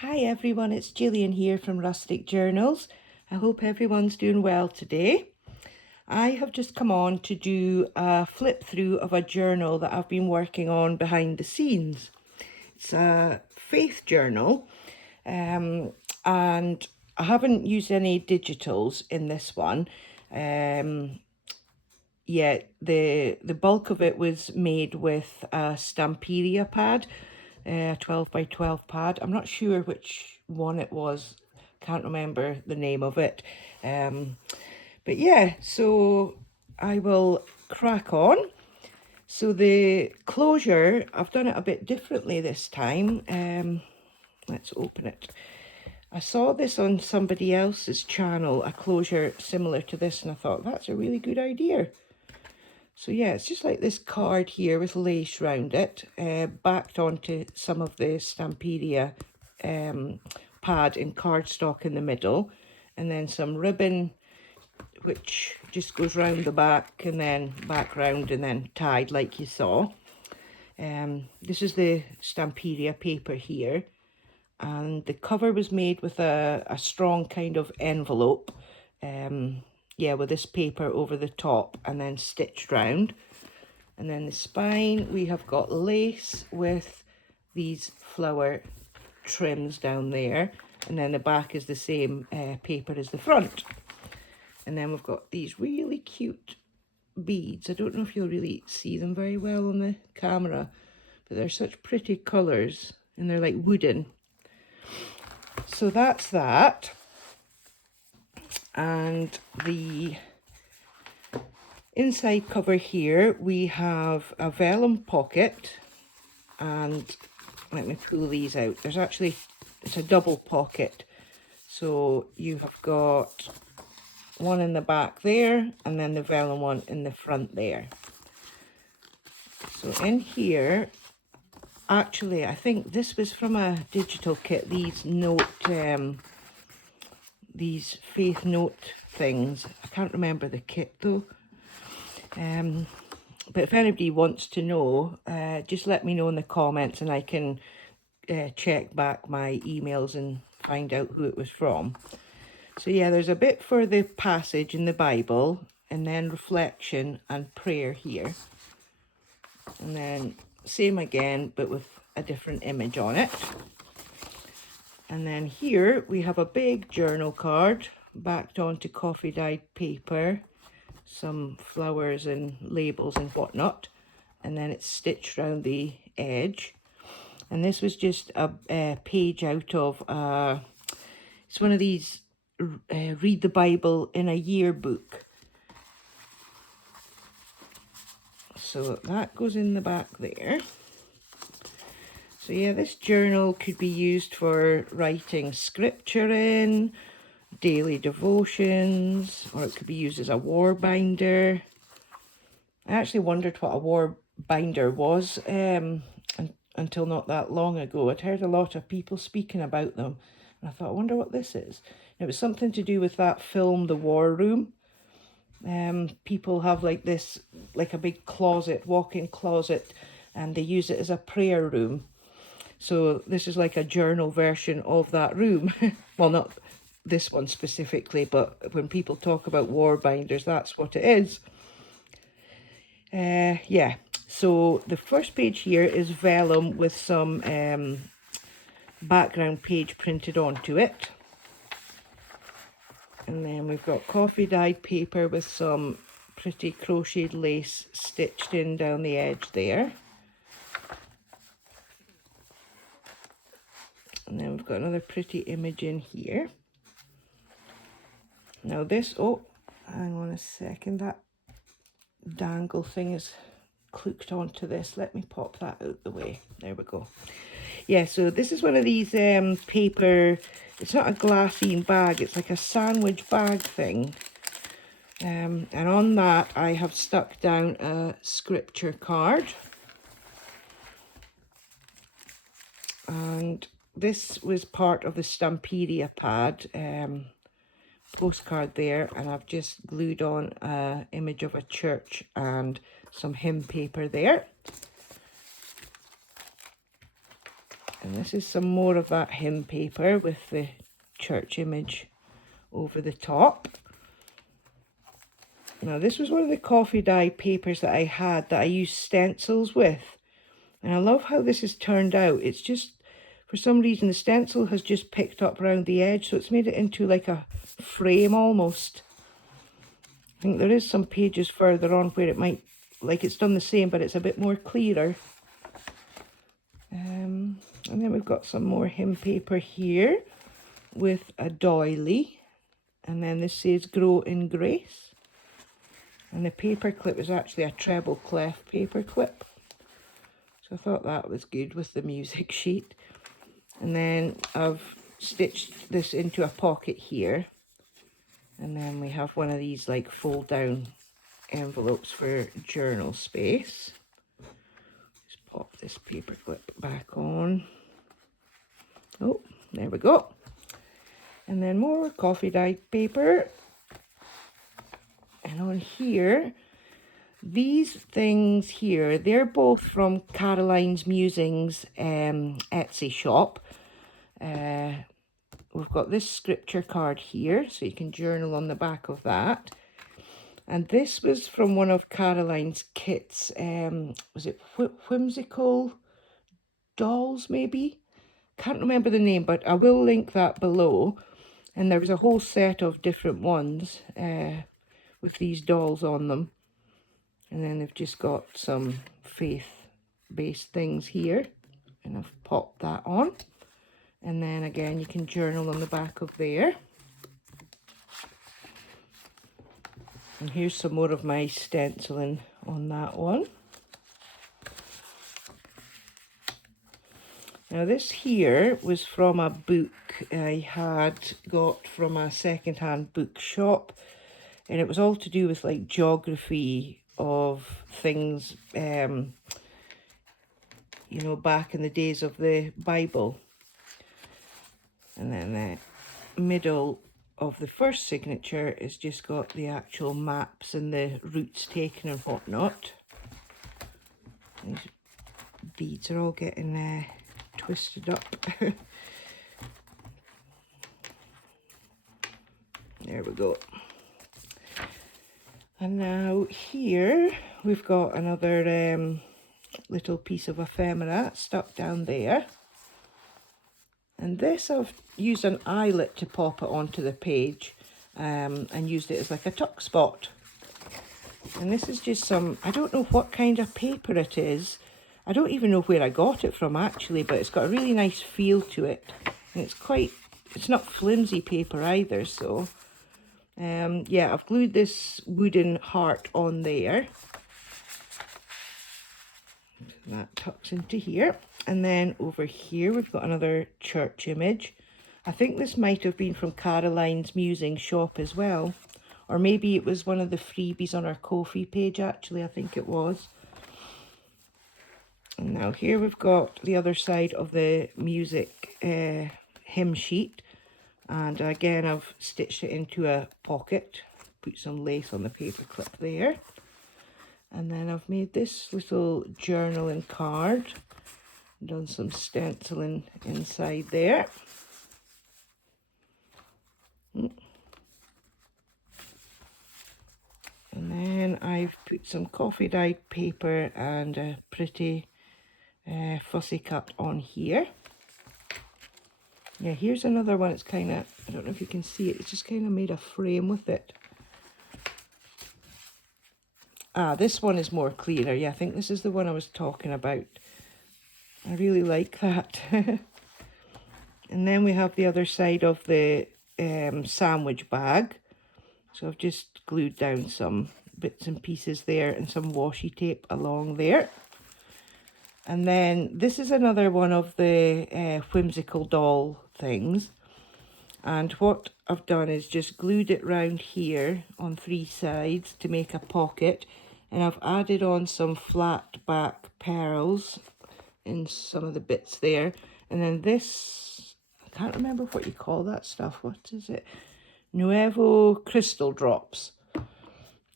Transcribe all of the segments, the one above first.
Hi everyone, it's Gillian here from Rustic Journals. I hope everyone's doing well today. I have just come on to do a flip through of a journal that I've been working on behind the scenes. It's a faith journal, and I haven't used any digitals in this one. Yeah, the bulk of it was made with a Stamperia pad, a 12 by 12 pad. I'm not sure which one it was, can't remember the name of it. But yeah, so I will crack on. So the closure, I've done it a bit differently this time. Let's open it. I saw this on somebody else's channel, a closure similar to this, and I thought that's a really good idea. So yeah, it's just like this card here with lace round it, backed onto some of the Stamperia pad in cardstock in the middle, and then some ribbon which just goes round the back and then back round and then tied like you saw. This is the Stamperia paper here, and the cover was made with a strong kind of envelope, yeah, with this paper over the top and then stitched round. And then the spine, we have got lace with these flower trims down there, and then the back is the same paper as the front. And then we've got these really cute beads. I don't know if you'll really see them very well on the camera, but they're such pretty colours and they're like wooden. So that's that. And the inside cover here, we have a vellum pocket, and let me pull these out. There's actually, it's a double pocket. So you have got one in the back there and then the vellum one in the front there. So in here, actually, I think this was from a digital kit, these faith note things. I can't remember the kit though. But if anybody wants to know, just let me know in the comments and I can check back my emails and find out who it was from. So yeah, there's a bit for the passage in the Bible, and then reflection and prayer here. And then same again, but with a different image on it. And then here we have a big journal card backed onto coffee dyed paper, some flowers and labels and whatnot, and then it's stitched around the edge. And this was just a page out of it's one of these read the Bible in a year book. So that goes in the back there. So yeah, this journal could be used for writing scripture in, daily devotions, or it could be used as a war binder. I actually wondered what a war binder was until not that long ago. I'd heard a lot of people speaking about them, and I thought, I wonder what this is. And it was something to do with that film, The War Room. People have like this, like a big closet, walk-in closet, and they use it as a prayer room. So this is like a journal version of that room. Well, not this one specifically, but when people talk about war binders, that's what it is. Yeah, so the first page here is vellum with some background page printed onto it. And then we've got coffee dyed paper with some pretty crocheted lace stitched in down the edge there. And then we've got another pretty image in here. Now this, oh, hang on a second, that dangle thing is clicked onto this. Let me pop that out the way. There we go. Yeah, so this is one of these paper, it's not a glassine bag, it's like a sandwich bag thing. And on that I have stuck down a scripture card. And this was part of the Stamperia pad postcard there, and I've just glued on an image of a church and some hymn paper there. And this is some more of that hymn paper with the church image over the top. Now this was one of the coffee dye papers that I had that I used stencils with. And I love how this has turned out. It's just, for some reason, the stencil has just picked up around the edge, so it's made it into like a frame almost. I think there is some pages further on where it might, like it's done the same, but it's a bit more clearer. And then we've got some more hymn paper here with a doily. And then this says Grow in Grace. And the paper clip is actually a treble clef paper clip. So I thought that was good with the music sheet. And then I've stitched this into a pocket here. And then we have one of these like fold down envelopes for journal space. Just pop this paper clip back on. Oh, there we go. And then more coffee dyed paper. And on here, these things here, they're both from Caroline's Musings Etsy shop. We've got this scripture card here, so you can journal on the back of that. And this was from one of Caroline's kits. Was it Whimsical Dolls, maybe? Can't remember the name, but I will link that below. And there was a whole set of different ones with these dolls on them. And then they've just got some faith-based things here. And I've popped that on. And then again, you can journal on the back of there. And here's some more of my stenciling on that one. Now this here was from a book I had got from a second-hand bookshop. And it was all to do with like geography of things, you know, back in the days of the Bible. And then the middle of the first signature is just got the actual maps and the routes taken and whatnot. These beads are all getting twisted up. There we go. And now here we've got another little piece of ephemera stuck down there. And this I've used an eyelet to pop it onto the page and used it as like a tuck spot. And this is just some, I don't know what kind of paper it is. I don't even know where I got it from actually, but it's got a really nice feel to it. And it's not flimsy paper either, so yeah, I've glued this wooden heart on there. That tucks into here. And then over here we've got another church image. I think this might have been from Caroline's Musing shop as well. Or maybe it was one of the freebies on our Kofi page actually, I think it was. And now here we've got the other side of the music hymn sheet. And again, I've stitched it into a pocket. Put some lace on the paper clip there. And then I've made this little journaling card. Done some stenciling inside there. And then I've put some coffee dyed paper and a pretty fussy cut on here. Yeah, here's another one. It's kind of, I don't know if you can see it, it's just kind of made a frame with it. Ah, this one is more clearer. Yeah, I think this is the one I was talking about. I really like that. And then we have the other side of the sandwich bag. So I've just glued down some bits and pieces there and some washi tape along there. And then this is another one of the whimsical doll things. And what I've done is just glued it round here on 3 sides to make a pocket. And I've added on some flat back pearls in some of the bits there. And then this, I can't remember what you call that stuff. What is it? Nuevo crystal drops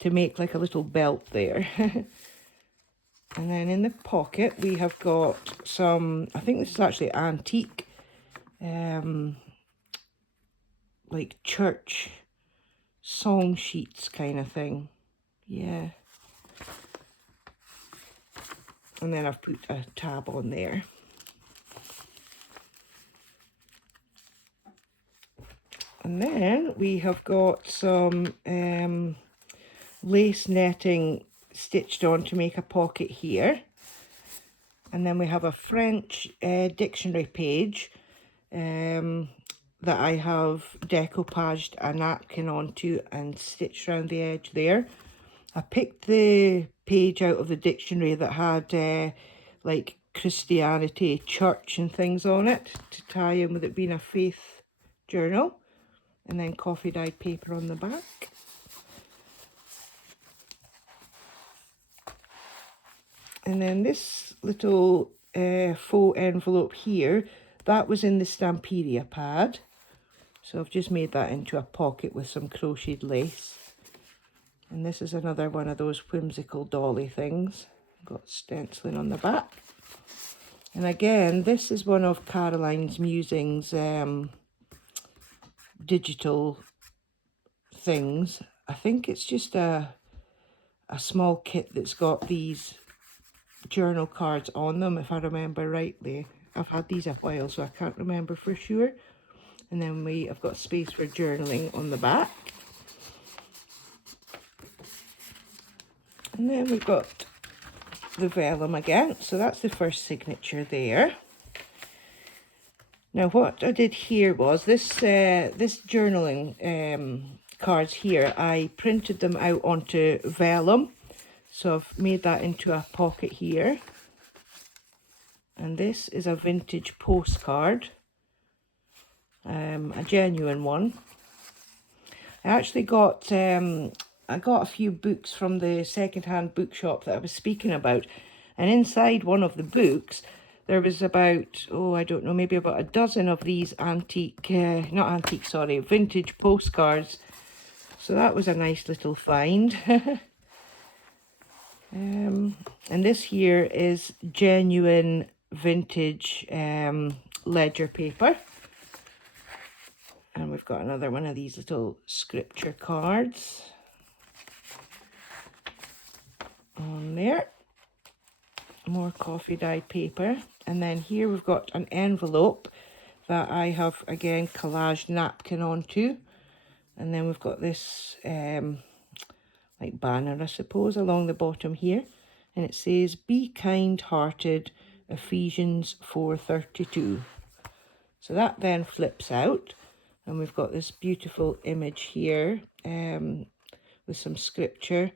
to make like a little belt there. And then in the pocket we have got some, I think this is actually antique, like church song sheets kind of thing. Yeah. And then I've put a tab on there. And then we have got some lace netting stitched on to make a pocket here. And then we have a French dictionary page that I have decoupaged a napkin onto and stitched around the edge there. I picked the page out of the dictionary that had like Christianity, church and things on it to tie in with it being a faith journal. And then coffee dyed paper on the back. And then this little faux envelope here, that was in the Stamperia pad. So I've just made that into a pocket with some crocheted lace. And this is another one of those whimsical dolly things. Got stenciling on the back. And again, this is one of Caroline's Musings digital things. I think it's just a small kit that's got these journal cards on them, if I remember rightly. I've had these a while, so I can't remember for sure. And then I've got space for journaling on the back. And then we've got the vellum again, so that's the first signature there. Now what I did here was this journaling cards here, I printed them out onto vellum, so I've made that into a pocket here. And this is a vintage postcard, a genuine one. I actually got I got a few books from the second-hand bookshop that I was speaking about, and inside one of the books there was about, oh, I don't know, maybe about a dozen of these vintage postcards. So that was a nice little find. And this here is genuine vintage ledger paper. And we've got another one of these little scripture cards on there. More coffee dyed paper. And then here we've got an envelope that I have again collaged napkin onto. And then we've got this like banner, I suppose, along the bottom here. And it says, "Be kind-hearted, Ephesians 4:32. So that then flips out. And we've got this beautiful image here with some scripture,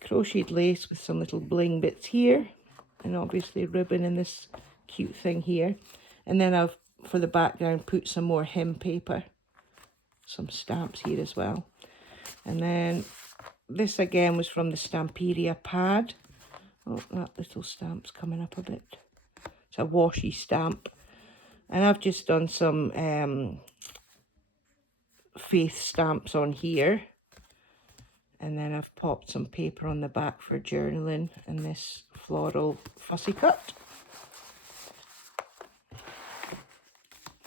crocheted lace with some little bling bits here, and obviously ribbon in this cute thing here. And then I've, for the background, put some more hem paper, some stamps here as well. And then this again was from the Stamperia pad. Oh, that little stamp's coming up a bit. It's a washi stamp. And I've just done some faith stamps on here. And then I've popped some paper on the back for journaling and this floral fussy cut.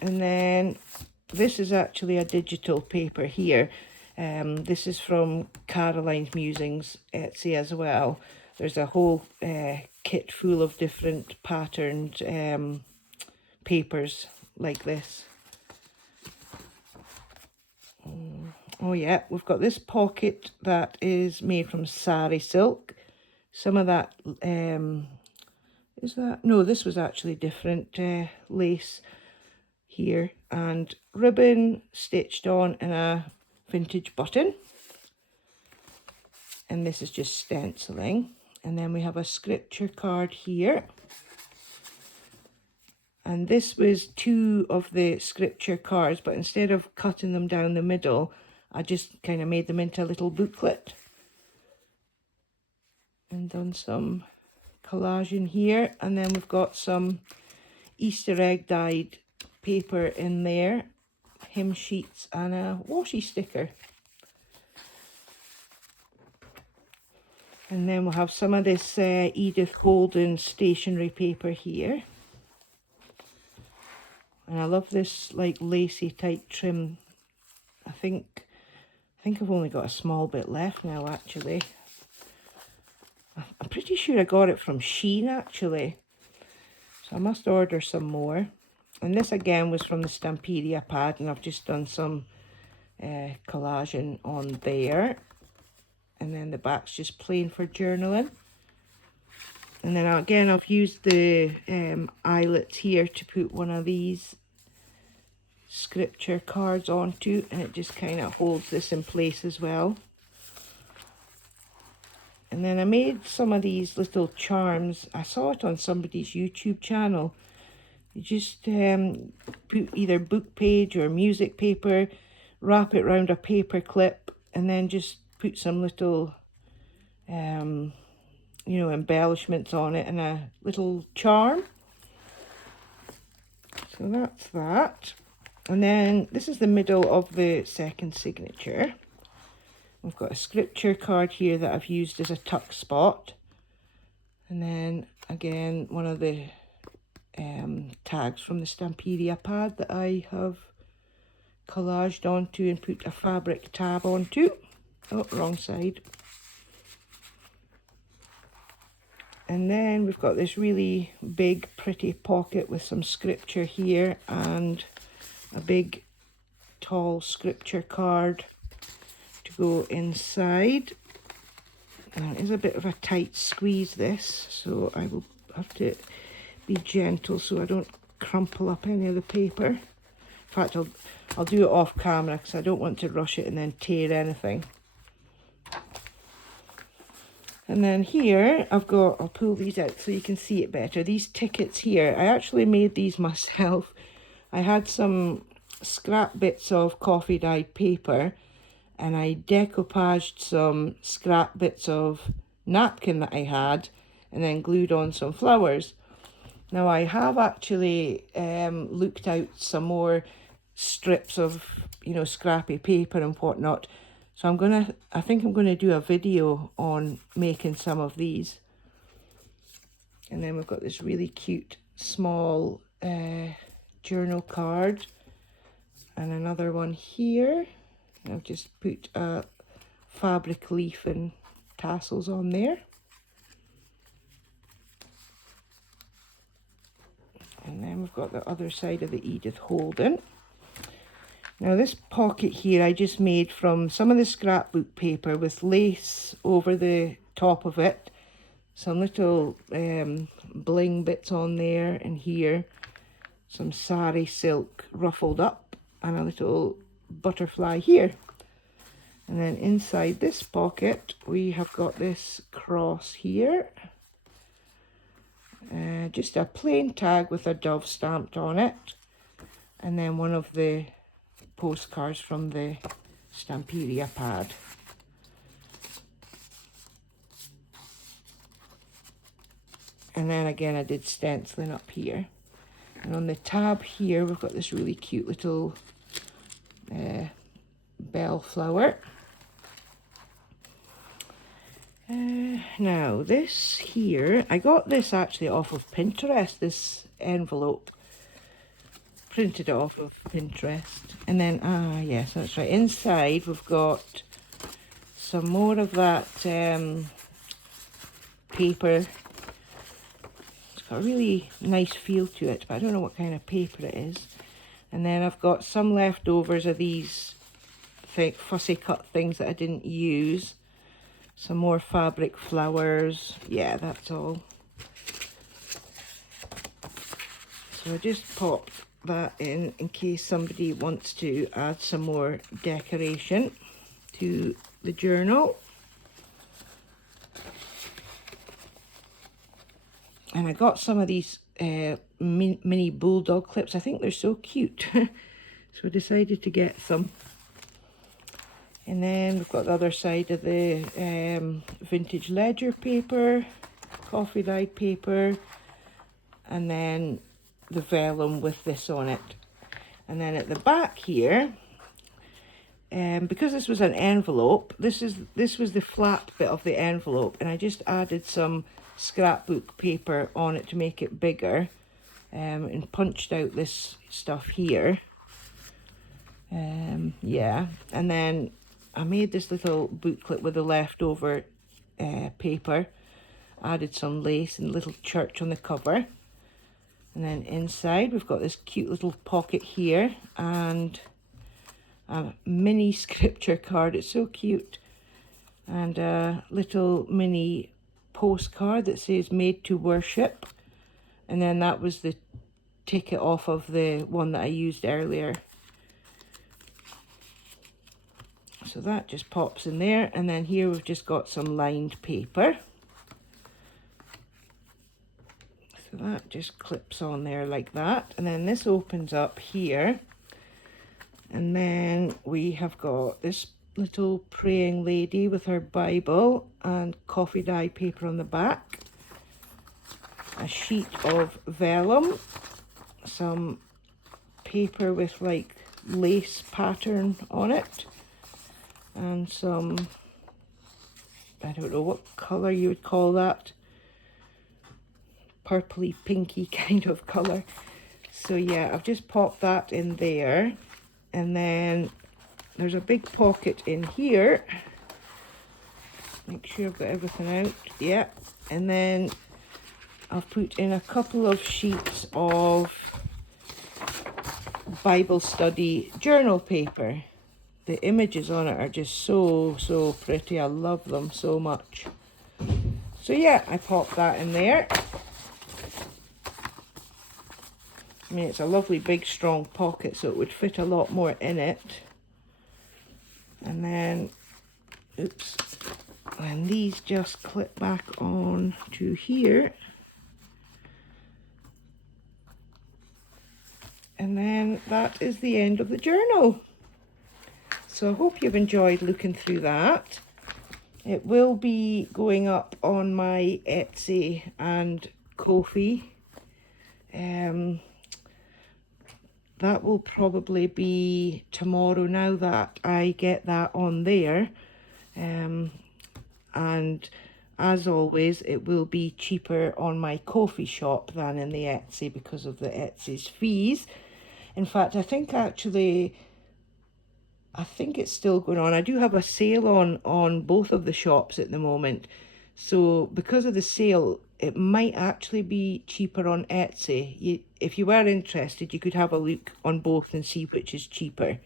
And then this is actually a digital paper here. This is from Caroline's Musings Etsy as well. There's a whole kit full of different patterned papers like this. Oh yeah, we've got this pocket that is made from sari silk. Some of that, is that? No, this was actually different lace here. And ribbon stitched on in a vintage button. And this is just stenciling. And then we have a scripture card here. And this was two of the scripture cards, but instead of cutting them down the middle, I just kind of made them into a little booklet. And done some collaging here. And then we've got some Easter egg dyed paper in there, hymn sheets and a washi sticker. And then we'll have some of this Edith Holden stationery paper here. And I love this like lacy type trim. I think I've only got a small bit left now, actually. I'm pretty sure I got it from Shein, actually. So I must order some more. And this again was from the Stampedia pad, and I've just done some collaging on there. And then the back's just plain for journaling. And then again, I've used the eyelets here to put one of these scripture cards onto, and it just kind of holds this in place as well. And then I made some of these little charms. I saw it on somebody's YouTube channel. You just put either book page or music paper, wrap it around a paper clip, and then just put some little you know, embellishments on it and a little charm. So that's that. And then this is the middle of the second signature. We've got a scripture card here that I've used as a tuck spot. And then again, one of the tags from the Stampedia pad that I have collaged onto and put a fabric tab onto. Oh, wrong side. And then we've got this really big, pretty pocket with some scripture here and a big, tall scripture card to go inside. And it is a bit of a tight squeeze, this, so I will have to be gentle so I don't crumple up any of the paper. In fact, I'll do it off camera because I don't want to rush it and then tear anything. And then here I've got, I'll pull these out so you can see it better. These tickets here, I actually made these myself. I had some scrap bits of coffee dyed paper and I decoupaged some scrap bits of napkin that I had and then glued on some flowers. Now I have actually looked out some more strips of, you know, scrappy paper and whatnot. So I think I'm gonna do a video on making some of these. And then we've got this really cute small journal card and another one here. I've just put a fabric leaf and tassels on there. And then we've got the other side of the Edith Holden. Now this pocket here I just made from some of the scrapbook paper with lace over the top of it. Some little bling bits on there and here. Some sari silk ruffled up and a little butterfly here. And then inside this pocket we have got this cross here. Just a plain tag with a dove stamped on it. And then one of the postcards from the Stampedia pad. And then again I did stenciling up here. And on the tab here we've got this really cute little bell flower. Now this here, I got this actually off of Pinterest, this envelope. Printed it off of Pinterest. And then, yes, that's right. Inside we've got some more of that paper. It's got a really nice feel to it, but I don't know what kind of paper it is. And then I've got some leftovers of these fussy cut things that I didn't use. Some more fabric flowers. Yeah, that's all. So I just popped that in case somebody wants to add some more decoration to the journal. And I got some of these mini bulldog clips. I think they're so cute. So I decided to get some. And then we've got the other side of the vintage ledger paper, coffee dyed paper, and then the vellum with this on it. And then at the back here, because this was an envelope, this was the flap bit of the envelope, and I just added some scrapbook paper on it to make it bigger, and punched out this stuff here. Yeah, and then I made this little booklet with the leftover paper, added some lace and little church on the cover, and then inside we've got this cute little pocket here and a mini scripture card. It's so cute, and a little mini postcard that says made to worship, and then that was the ticket off of the one that I used earlier. So that just pops in there, and then here we've just got some lined paper. So that just clips on there like that, and then this opens up here, and then we have got this little praying lady with her Bible and coffee dye paper on the back, a sheet of vellum, some paper with like lace pattern on it, and some, I don't know what colour you would call that, purpley pinky kind of colour. So yeah, I've just popped that in there, and then there's a big pocket in here. Make sure I've got everything out. Yeah, and then I've put in a couple of sheets of Bible study journal paper. The images on it are just so pretty. I love them so much. So yeah, I popped that in there. I mean, it's a lovely big strong pocket, so it would fit a lot more in it. And then, oops, and these just clip back on to here. And then that is the end of the journal. So I hope you've enjoyed looking through that. It will be going up on my Etsy and Kofi. That will probably be tomorrow now that I get that on there. And as always, it will be cheaper on my Kofi shop than in the Etsy because of the Etsy's fees. In fact, I think it's still going on. I do have a sale on both of the shops at the moment. So because of the sale, it might actually be cheaper on Etsy. If you were interested, you could have a look on both and see which is cheaper.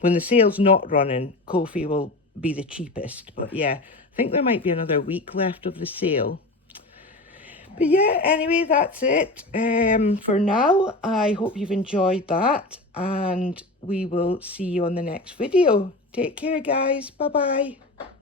When the sale's not running, Kofi will be the cheapest. But yeah, I think there might be another week left of the sale. But yeah, anyway, that's it for now. I hope you've enjoyed that, and we will see you on the next video. Take care, guys. Bye-bye.